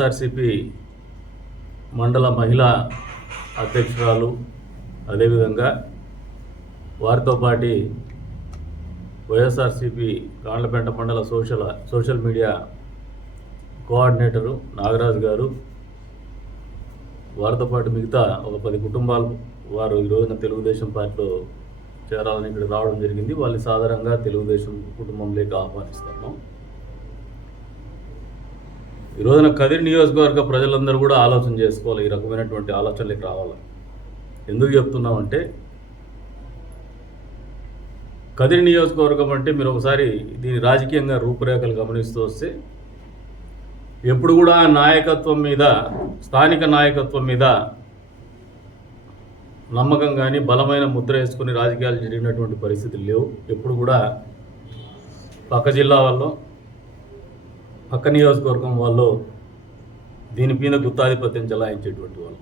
వైఎస్ఆర్సిపి మండల మహిళా అధ్యక్షురాలు అదేవిధంగా వారితో పాటి వైఎస్ఆర్సిపి గాండ్లపేట మండల social social media coordinator Nagaraju garu. వారితో పాటు మిగతా ఒక పది కుటుంబాలు వారు ఈరోజున తెలుగుదేశం పార్టీలో చేరాలని ఇక్కడ రావడం జరిగింది. వాళ్ళని సాధారణంగా తెలుగుదేశం కుటుంబంలోకి ఆహ్వానిస్తున్నాం ఈ రోజున కదిరి నియోజకవర్గ ప్రజలందరూ కూడా ఆలోచన చేసుకోవాలి ఈ రకమైనటువంటి ఆలోచనలకు రావాలి. ఎందుకు చెప్తున్నామంటే కదిరి నియోజకవర్గం అంటే మీరు ఒకసారి దీని రాజకీయంగా రూపురేఖలు గమనిస్తూ వస్తే ఎప్పుడు కూడా నాయకత్వం మీద స్థానిక నాయకత్వం మీద నమ్మకం కానీ బలమైన ముద్ర వేసుకుని రాజకీయాలు జరిగినటువంటి పరిస్థితులు లేవు. ఎప్పుడు కూడా పక్క జిల్లా వాళ్ళు పక్క నియోజకవర్గం వాళ్ళు దీని మీద గుత్తాధిపత్యం చెలాయించేటువంటి వాళ్ళు.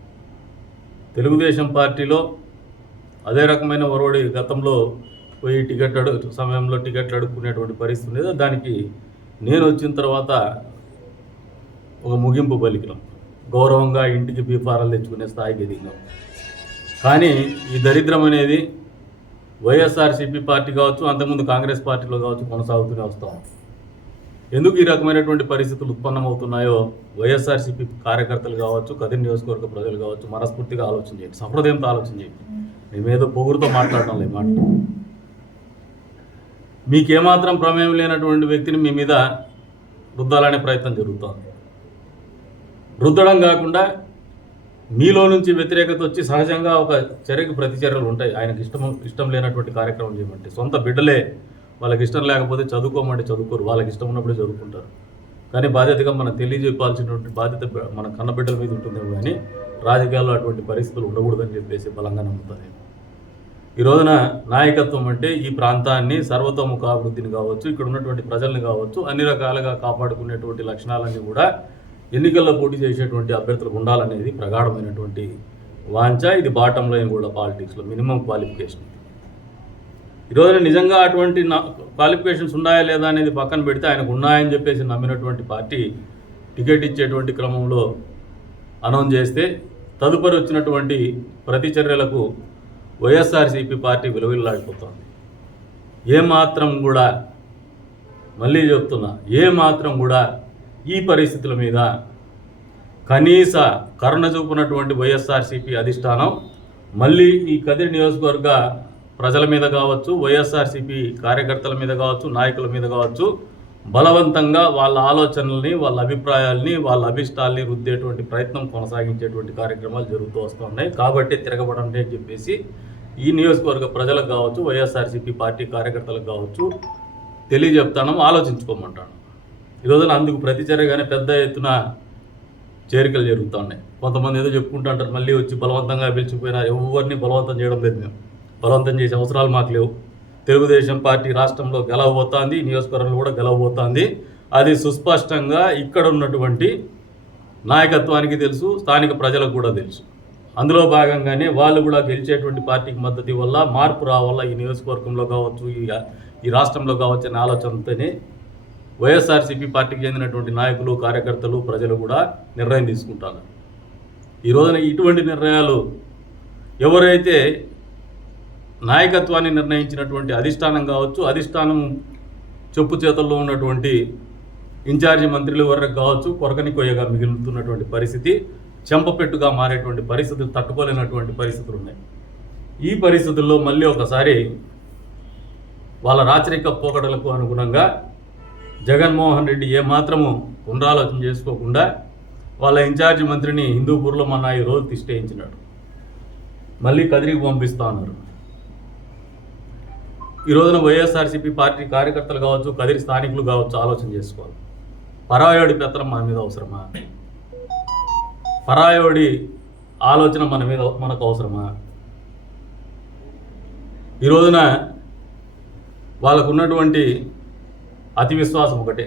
తెలుగుదేశం పార్టీలో అదే రకమైన ఒరవడి గతంలో పోయి టికెట్ అడుగు సమయంలో టికెట్లు అడుక్కునేటువంటి పరిస్థితి ఉండేది. దానికి నేను వచ్చిన తర్వాత ఒక ముగింపు పలికినాం. గౌరవంగా ఇంటికి బీఫారాలు తెచ్చుకునే స్థాయికి ఎదిగినాం. కానీ ఈ దరిద్రం అనేది వైఎస్ఆర్సీపీ పార్టీ కావచ్చు అంతకుముందు కాంగ్రెస్ పార్టీలో కావచ్చు కొనసాగుతూనే వస్తాం ఎందుకు ఈ రకమైనటువంటి పరిస్థితులు ఉత్పన్నమవుతున్నాయో వైఎస్ఆర్సీపీ కార్యకర్తలు కావచ్చు కదిరి నియోజకవర్గ ప్రజలు కావచ్చు మనస్ఫూర్తిగా ఆలోచన చేయండి సహృదయంతో ఆలోచన చేయండి. మేమేదో పొగురుతో మాట్లాడటం లేదు మాట. మీకేమాత్రం ప్రమేయం లేనటువంటి వ్యక్తిని మీ మీద రుద్దాలనే ప్రయత్నం జరుగుతోంది. రుద్దడం కాకుండా మీలో నుంచి వ్యతిరేకత వచ్చి సహజంగా ఒక చర్యకు ప్రతిచర్యలు ఉంటాయి. ఆయనకి ఇష్టం ఇష్టం లేనటువంటి కార్యక్రమం చేయమంటే సొంత బిడ్డలే వాళ్ళకి ఇష్టం లేకపోతే చదువుకోమంటే చదువుకోరు. వాళ్ళకి ఇష్టం ఉన్నప్పుడే చదువుకుంటారు. కానీ బాధ్యతగా మనం తెలియజెప్పాల్సినటువంటి బాధ్యత మన కన్నబిడ్డల మీద ఉంటుందేమో కానీ రాజకీయాల్లో అటువంటి పరిస్థితులు ఉండకూడదని చెప్పేసి బలంగా నమ్ముతాను ఈ రోజున నాయకత్వం అంటే ఈ ప్రాంతాన్ని సర్వతోముఖాభివృద్ధిని కావచ్చు ఇక్కడ ఉన్నటువంటి ప్రజల్ని కావచ్చు అన్ని రకాలుగా కాపాడుకునేటువంటి లక్షణాలన్నీ కూడా ఎన్నికల్లో పోటీ చేసేటువంటి అభ్యర్థులకు ఉండాలనేది ప్రగాఢమైనటువంటి వాంఛ. ఇది బాటం లైన్ కూడా పాలిటిక్స్లో మినిమం క్వాలిఫికేషన్. ఈరోజు నిజంగా అటువంటి క్వాలిఫికేషన్స్ ఉన్నాయా లేదా అనేది పక్కన పెడితే ఆయనకు ఉన్నాయని చెప్పేసి నమ్మినటువంటి పార్టీ టికెట్ ఇచ్చేటువంటి క్రమంలో అనౌన్స్ చేస్తే తదుపరి వచ్చినటువంటి ప్రతి చర్యలకు వైఎస్ఆర్సీపీ పార్టీ విలువలాడిపోతుంది ఏమాత్రం కూడా మళ్ళీ చెప్తున్నా ఏమాత్రం కూడా ఈ పరిస్థితుల మీద కనీస కరుణ చూపునటువంటి వైఎస్ఆర్సీపీ అధిష్టానం మళ్ళీ ఈ కదిరి నియోజకవర్గ ప్రజల మీద కావచ్చు వైఎస్ఆర్సీపీ కార్యకర్తల మీద కావచ్చు నాయకుల మీద కావచ్చు బలవంతంగా వాళ్ళ ఆలోచనల్ని వాళ్ళ అభిప్రాయాల్ని వాళ్ళ అభిష్టాల్ని రుద్దేటువంటి ప్రయత్నం కొనసాగించేటువంటి కార్యక్రమాలు జరుగుతూ వస్తున్నాయి. కాబట్టి తిరగబడండి అని చెప్పేసి ఈ నియోజకవర్గ ప్రజలకు కావచ్చు వైఎస్ఆర్సీపీ పార్టీ కార్యకర్తలకు కావచ్చు తెలియజెప్తాను ఆలోచించుకోమంటాను. ఈ రోజున అందుకు ప్రతిచర్యగానే పెద్ద ఎత్తున చేరికలు జరుగుతున్నాయి కొంతమంది ఏదో చెప్పుకుంటూ ఉంటారు మళ్ళీ వచ్చి బలవంతంగా పిలిచిపోయినా ఎవరిని బలవంతం చేయడం లేదు మేము. బలవంతం చేసే అవసరాలు మాకు లేవు. తెలుగుదేశం పార్టీ రాష్ట్రంలో గెలవబోతోంది ఈ నియోజకవర్గంలో కూడా గెలవబోతోంది. అది సుస్పష్టంగా ఇక్కడ ఉన్నటువంటి నాయకత్వానికి తెలుసు స్థానిక ప్రజలకు కూడా తెలుసు. అందులో భాగంగానే వాళ్ళు కూడా గెలిచేటువంటి పార్టీకి మద్దతు వల్ల మార్పు రావాల ఈ నియోజకవర్గంలో కావచ్చు ఈ ఈ రాష్ట్రంలో కావచ్చు అనే ఆలోచనతోనే వైఎస్ఆర్సీపీ పార్టీకి చెందినటువంటి నాయకులు కార్యకర్తలు ప్రజలు కూడా నిర్ణయం తీసుకుంటారు. ఈ రోజున ఇటువంటి నిర్ణయాలు ఎవరైతే నాయకత్వాన్ని నిర్ణయించినటువంటి అధిష్టానం కావచ్చు అధిష్టానం చెప్పు చేతుల్లో ఉన్నటువంటి ఇన్ఛార్జి మంత్రులు వరకు కావచ్చు కొరకని కొయ్యగా మిగులుతున్నటువంటి పరిస్థితి చెంపపెట్టుగా మారేటువంటి పరిస్థితులు తట్టుకోలేనటువంటి పరిస్థితులు ఉన్నాయి. ఈ పరిస్థితుల్లో మళ్ళీ ఒకసారి వాళ్ళ రాచరిక పోకడలకు అనుగుణంగా జగన్మోహన్ రెడ్డి ఏమాత్రము పునరాలోచన చేసుకోకుండా వాళ్ళ ఇన్ఛార్జి మంత్రిని హిందూపూర్లో మొన్న ఈ రోజు తిష్టేయించినాడు మళ్ళీ కదిరికి పంపిస్తా ఉన్నారు ఈ రోజున వైఎస్ఆర్సీపీ పార్టీ కార్యకర్తలు కావచ్చు కదిరి స్థానికులు కావచ్చు ఆలోచన చేసుకోవాలి. పరాయోడి పెత్తనం మన మీద అవసరమా? పరాయోడి ఆలోచన మన మీద మనకు అవసరమా? ఈ రోజున వాళ్ళకు ఉన్నటువంటి అతి విశ్వాసం ఒకటే.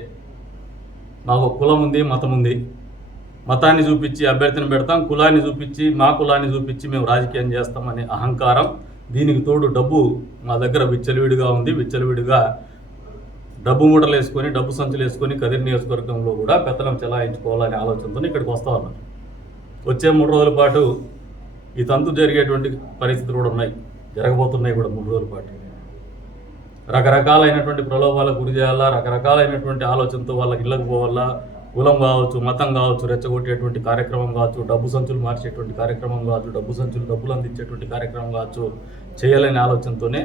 మాకు కులం ఉంది మతం ఉంది. మతాన్ని చూపించి అభ్యర్థిని పెడతాం కులాన్ని చూపించి మా కులాన్ని చూపించి మేము రాజకీయం చేస్తామనే అహంకారం దీనికి తోడు డబ్బు మా దగ్గర విచ్చలవిడిగా ఉంది. విచ్చలవిడిగా డబ్బు మూటలు వేసుకొని డబ్బు సంచులు వేసుకొని కదిరి నియోజకవర్గంలో కూడా పెత్తనం చెలాయించుకోవాలనే ఆలోచనతో ఇక్కడికి వస్తా ఉన్నారు వచ్చే మూడు రోజుల పాటు ఈ తంతు జరిగేటువంటి పరిస్థితులు కూడా ఉన్నాయి. జరగబోతున్నాయి కూడా మూడు రోజుల పాటు. రకరకాలైనటువంటి ప్రలోభాలకు గురి చేయాలా? రకరకాలైనటువంటి ఆలోచనతో వాళ్ళకి ఇళ్ళకు పోవాలా? కులం కావచ్చు మతం కావచ్చు రెచ్చగొట్టేటువంటి కార్యక్రమం కావచ్చు డబ్బు సంచులు మార్చేటువంటి కార్యక్రమం కావచ్చు డబ్బు సంచులు డబ్బులు అందించేటువంటి కార్యక్రమం కావచ్చు చేయాలనే ఆలోచనతోనే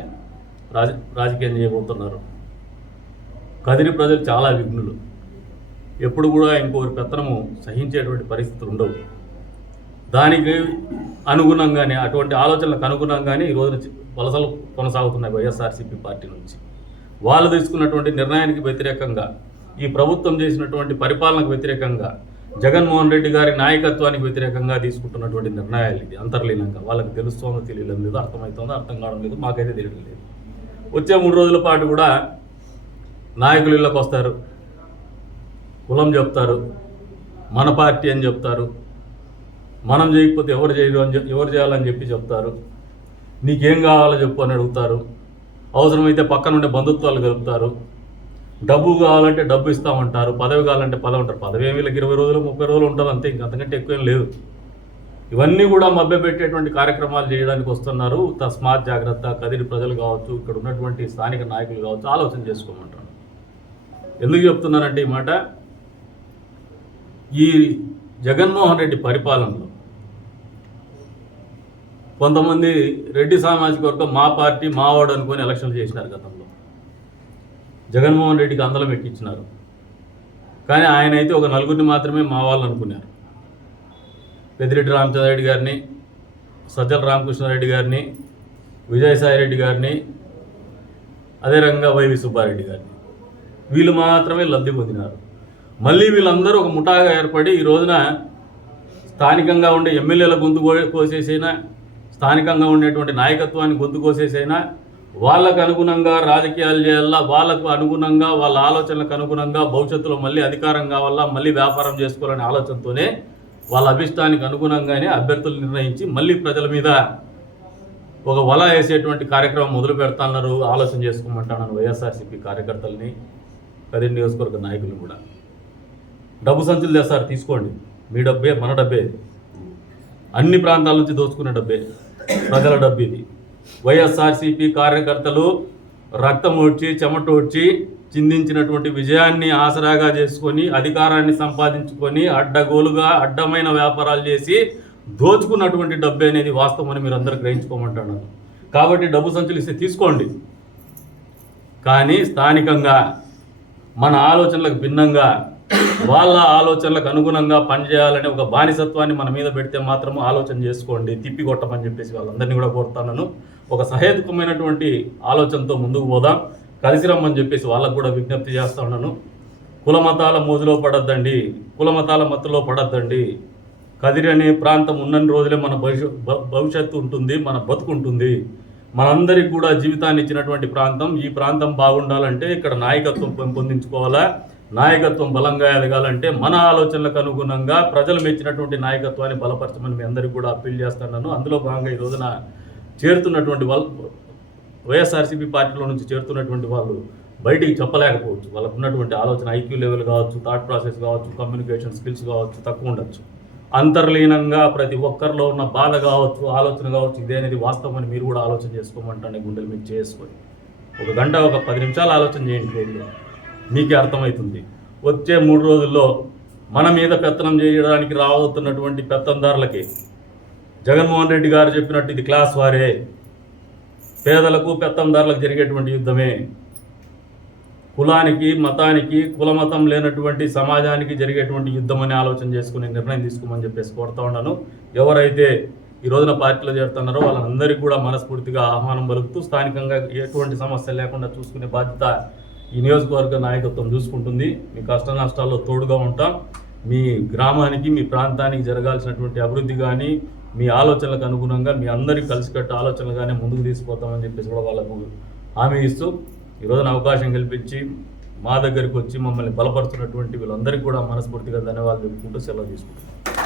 రాజ రాజకీయం చేయబోతున్నారు. కదిరి ప్రజలు చాలా విఘ్నులు. ఎప్పుడు కూడా ఇంకొకరి పెత్తనము సహించేటువంటి పరిస్థితులు ఉండవు. దానికి అనుగుణంగానే అటువంటి ఆలోచనలకు అనుగుణంగానే ఈ వలసలు కొనసాగుతున్నాయి వైఎస్ఆర్సీపీ పార్టీ నుంచి. వాళ్ళు తీసుకున్నటువంటి నిర్ణయానికి వ్యతిరేకంగా ఈ ప్రభుత్వం చేసినటువంటి పరిపాలనకు వ్యతిరేకంగా జగన్మోహన్ రెడ్డి గారి నాయకత్వానికి వ్యతిరేకంగా తీసుకుంటున్నటువంటి నిర్ణయాలు ఇది అంతర్లీనంగా. వాళ్ళకి తెలుస్తోందో తెలియలేదు లేదు అర్థమవుతుందో అర్థం కావడం లేదు మాకైతే తెలియడం లేదు. వచ్చే మూడు రోజుల పాటు కూడా నాయకులు ఇళ్ళకి వస్తారు కులం చెప్తారు మన పార్టీ అని చెప్తారు మనం చేయకపోతే ఎవరు చేయరు అని ఎవరు చేయాలని చెప్పి చెప్తారు. నీకేం కావాలో చెప్పు అని అడుగుతారు. అవసరమైతే పక్కనుండే బంధుత్వాలు కలుపుతారు. డబ్బు కావాలంటే డబ్బు ఇస్తామంటారు పదవి కావాలంటే పదవి అంటారు. పదవి ఏమి వీళ్ళకి ఇరవై రోజులు ముప్పై రోజులు ఉంటుంది అంతే ఇంక అంతకంటే ఎక్కువేం లేదు. ఇవన్నీ కూడా మభ్యపెట్టేటువంటి కార్యక్రమాలు చేయడానికి వస్తున్నారు. తస్మాత్ జాగ్రత్త కదిరి ప్రజలు కావచ్చు ఇక్కడ ఉన్నటువంటి స్థానిక నాయకులు కావచ్చు ఆలోచన చేసుకోమంటారు. ఎందుకు చెప్తున్నానంటే ఈ మాట? ఈ జగన్మోహన్ రెడ్డి పరిపాలనలో కొంతమంది రెడ్డి సామాజిక వర్గం మా పార్టీ మావాడు అనుకొని ఎలక్షన్లు చేసినారు గతంలో. జగన్మోహన్ రెడ్డికి అందలం ఎక్కించినారు. కానీ ఆయన అయితే ఒక నలుగురిని మాత్రమే మా వాళ్ళు అనుకున్నారు. పెద్దిరెడ్డి రామచంద్రారెడ్డి గారిని సజ్జల రామకృష్ణారెడ్డి గారిని విజయసాయి రెడ్డి గారిని అదే రకంగా వైవి సుబ్బారెడ్డి గారిని. వీళ్ళు మాత్రమే లబ్ధి పొందినారు. మళ్ళీ వీళ్ళందరూ ఒక ముఠాగా ఏర్పడి ఈ రోజున స్థానికంగా ఉండే ఎమ్మెల్యేల గొంతు కోసేసైనా స్థానికంగా ఉండేటువంటి నాయకత్వాన్ని గొంతు కోసేసైనా వాళ్ళకు అనుగుణంగా రాజకీయాలు చేయాలా? వాళ్ళకు అనుగుణంగా వాళ్ళ ఆలోచనలకు అనుగుణంగా భవిష్యత్తులో మళ్ళీ అధికారం కావాలా? మళ్ళీ వ్యాపారం చేసుకోవాలనే ఆలోచనతోనే వాళ్ళ అభిష్టానికి అనుగుణంగానే అభ్యర్థులు నిర్ణయించి మళ్ళీ ప్రజల మీద ఒక వల వేసేటువంటి కార్యక్రమం మొదలు పెడతాన్నారు ఆలోచన చేసుకోమంటాను వైఎస్ఆర్సీపీ కార్యకర్తల్ని కదిరి నియోజకవర్గ నాయకులు కూడా. డబ్బు సంచులు తెస్తారు తీసుకోండి. మీ డబ్బే మన డబ్బే. అన్ని ప్రాంతాల నుంచి దోచుకునే డబ్బే. ప్రజల డబ్బు ఇది. వైఎస్ఆర్సీపీ కార్యకర్తలు రక్తం ఓడ్చి చెమటోడ్చి చిందించినటువంటి విజయాన్ని ఆసరాగా చేసుకొని అధికారాన్ని సంపాదించుకొని అడ్డగోలుగా అడ్డమైన వ్యాపారాలు చేసి దోచుకున్నటువంటి డబ్బు అనేది వాస్తవం అని మీరు అందరూ గ్రహించుకోమంటున్నారు. కాబట్టి డబ్బు సంచులు ఇస్తే తీసుకోండి. కానీ స్థానికంగా మన ఆలోచనలకు భిన్నంగా వాళ్ళ ఆలోచనలకు అనుగుణంగా పనిచేయాలనే ఒక బానిసత్వాన్ని మన మీద పెడితే మాత్రం ఆలోచన చేసుకోండి తిప్పి కొట్టమని చెప్పేసి వాళ్ళందరినీ కూడా కోరుతాను ఒక సహేతుకమైనటువంటి ఆలోచనతో ముందుకు పోదాం. కలిసి రమ్మని చెప్పేసి వాళ్ళకు కూడా విజ్ఞప్తి చేస్తా ఉన్నాను. కుల మతాల మోజులో పడద్దండి కుల మతాల మత్తులో పడద్దండి. కదిరి అనే ప్రాంతం ఉన్నన్ని రోజులే మన భవిష్య భవిష్యత్తు ఉంటుంది మన బతుకుంటుంది మనందరికి కూడా జీవితాన్ని ఇచ్చినటువంటి ప్రాంతం. ఈ ప్రాంతం బాగుండాలంటే ఇక్కడ నాయకత్వం పెంపొందించుకోవాలా నాయకత్వం బలంగా ఎదగాలంటే మన ఆలోచనలకు అనుగుణంగా ప్రజలు మెచ్చినటువంటి నాయకత్వాన్ని బలపరచమని మీ అందరికీ కూడా అప్పీల్ చేస్తున్నాను. అందులో భాగంగా ఈ రోజున చేరుతున్నటువంటి వాళ్ళు వైఎస్ఆర్సీపీ పార్టీలో నుంచి చేరుతున్నటువంటి వాళ్ళు బయటికి చెప్పలేకపోవచ్చు. వాళ్ళకు ఉన్నటువంటి ఆలోచన ఐక్యూ లెవెల్ కావచ్చు థాట్ ప్రాసెస్ కావచ్చు కమ్యూనికేషన్ స్కిల్స్ కావచ్చు తక్కువ ఉండొచ్చు. అంతర్లీనంగా ప్రతి ఒక్కరిలో ఉన్న బాధ కావచ్చు ఆలోచన కావచ్చు ఇదే అనేది వాస్తవం అని మీరు కూడా ఆలోచన చేసుకోమంటాను గుండెలు మీకు చేసుకొని ఒక గంట ఒక పది నిమిషాలు ఆలోచన చేయండి. రోజులో మీకే అర్థమవుతుంది వచ్చే మూడు రోజుల్లో మన మీద పెత్తనం చేయడానికి రాబోతున్నటువంటి పెత్తందారులకి జగన్మోహన్ రెడ్డి గారు చెప్పినట్టు ఇది క్లాస్ వారే. పేదలకు పెత్తందారులకు జరిగేటువంటి యుద్ధమే. కులానికి మతానికి కులమతం లేనటువంటి సమాజానికి జరిగేటువంటి యుద్ధం అని ఆలోచన చేసుకుని నిర్ణయం తీసుకోమని చెప్పేసి కోరుతా ఉన్నాను. ఎవరైతే ఈ రోజున పార్టీలో చేరుతున్నారో వాళ్ళందరికీ కూడా మనస్ఫూర్తిగా ఆహ్వానం పలుకుతూ స్థానికంగా ఎటువంటి సమస్య లేకుండా చూసుకునే బాధ్యత ఈ నియోజకవర్గ నాయకత్వం చూసుకుంటుంది. మీ కష్ట నష్టాల్లో తోడుగా ఉంటాం. మీ గ్రామానికి మీ ప్రాంతానికి జరగాల్సినటువంటి అభివృద్ధి కానీ మీ ఆలోచనలకు అనుగుణంగా మీ అందరికీ కలిసికట్టు ఆలోచనలుగానే ముందుకు తీసుకుపోతామని చెప్పేసి కూడా వాళ్ళకు హామీ ఇస్తూ ఈ రోజున అవకాశం కల్పించి మా దగ్గరికి వచ్చి మమ్మల్ని బలపరుచున్నటువంటి వీళ్ళందరికీ కూడా మనస్ఫూర్తిగా ధన్యవాదాలు చెప్పుకుంటూ సెలవు తీసుకుంటాం